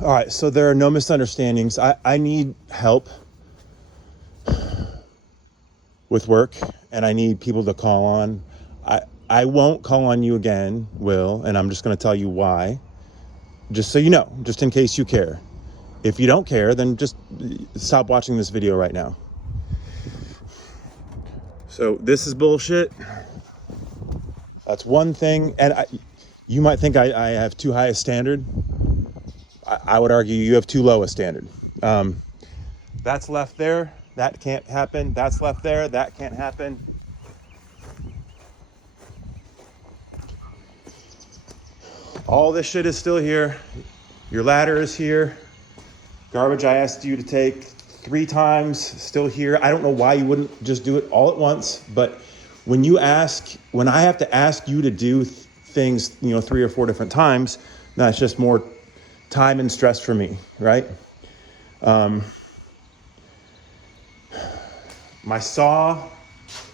All right, so there are no misunderstandings. I need help with work, and I need people to call on. I won't call on you again, Will, and I'm just going to tell you why. Just so you know, just in case you care. If you don't care, then just stop watching this video right now. So this is bullshit. That's one thing. And you might think I have too high a standard. I would argue you have too low a standard. That's left there. That can't happen. That's left there. That can't happen. All this shit is still here. Your ladder is here. Garbage I asked you to take 3 times, still here. I don't know why you wouldn't just do it all at once, but when I have to ask you to do things, 3 or 4 different times, that's just more time and stress for me, right? My saw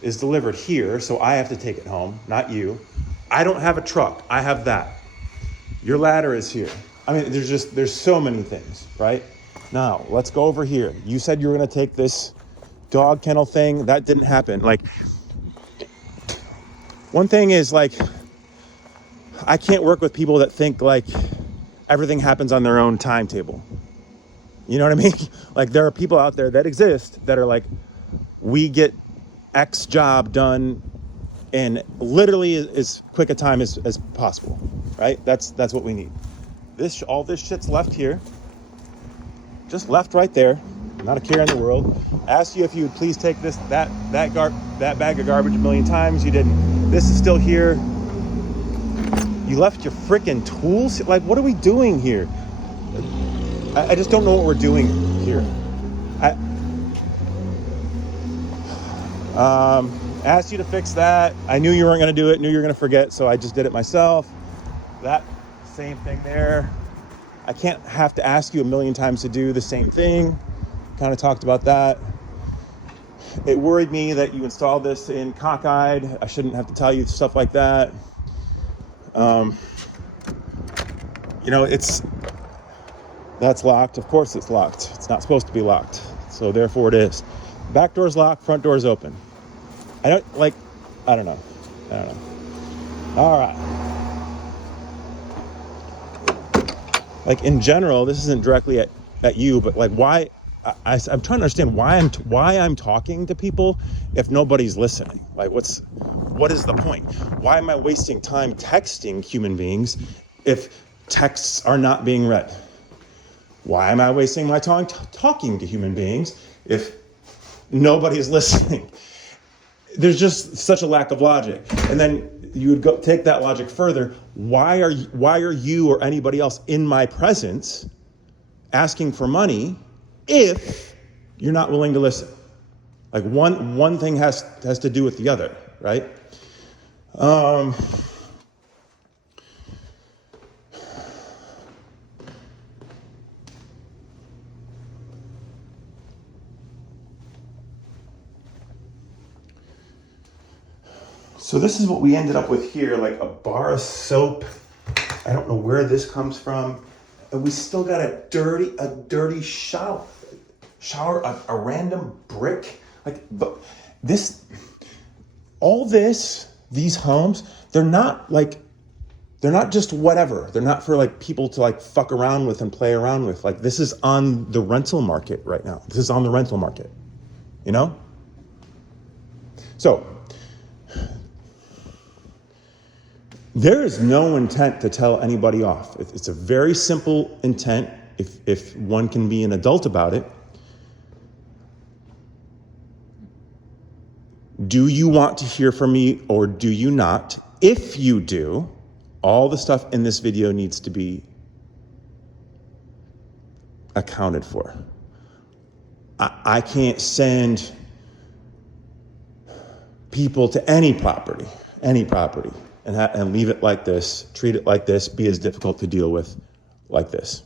is delivered here, so I have to take it home, not you. I don't have a truck. I have that. Your ladder is here. I mean, there's so many things, right? Now, let's go over here. You said you were going to take this dog kennel thing. That didn't happen. Like, one thing is, like, I can't work with people that think, like, everything happens on their own timetable. You know what I mean? Like, there are people out there that exist that are like, we get X job done in literally as quick a time as possible, right? That's what we need. All this shit's left here. Just left right there. Not a care in the world. Asked you if you would please take that bag of garbage a million times. You didn't. This is still here. You left your freaking tools. Like, what are we doing here? I just don't know what we're doing here. Asked you to fix that. I knew you weren't going to do it. Knew you were going to forget, so I just did it myself. That same thing there. I can't have to ask you a million times to do the same thing. Kind of talked about that. It worried me that you installed this in Cockeyed. I shouldn't have to tell you stuff like that. That's locked. Of course it's locked. It's not supposed to be locked. So therefore it is. Back door's locked, front door's open. I don't know. All right. Like, in general, this isn't directly at you, but like, why I'm trying to understand why I'm talking to people if nobody's listening. Like, what is the point? Why am I wasting time texting human beings if texts are not being read? Why am I wasting my time talking to human beings if nobody's listening? There's just such a lack of logic. And then you would go take that logic further. Why are you or anybody else in my presence asking for money if you're not willing to listen? Like, one thing has to do with the other, right? So this is what we ended up with here, like a bar of soap. I don't know where this comes from. And we still got a dirty shower, a random brick. Like, but these homes, they're not just whatever. They're not for like people to like fuck around with and play around with. Like, this is on the rental market right now. This is on the rental market, So, there is no intent to tell anybody off. It's a very simple intent, if one can be an adult about it. Do you want to hear from me or do you not? If you do, all the stuff in this video needs to be accounted for. I can't send people to any property, and leave it like this, treat it like this, be as difficult to deal with like this.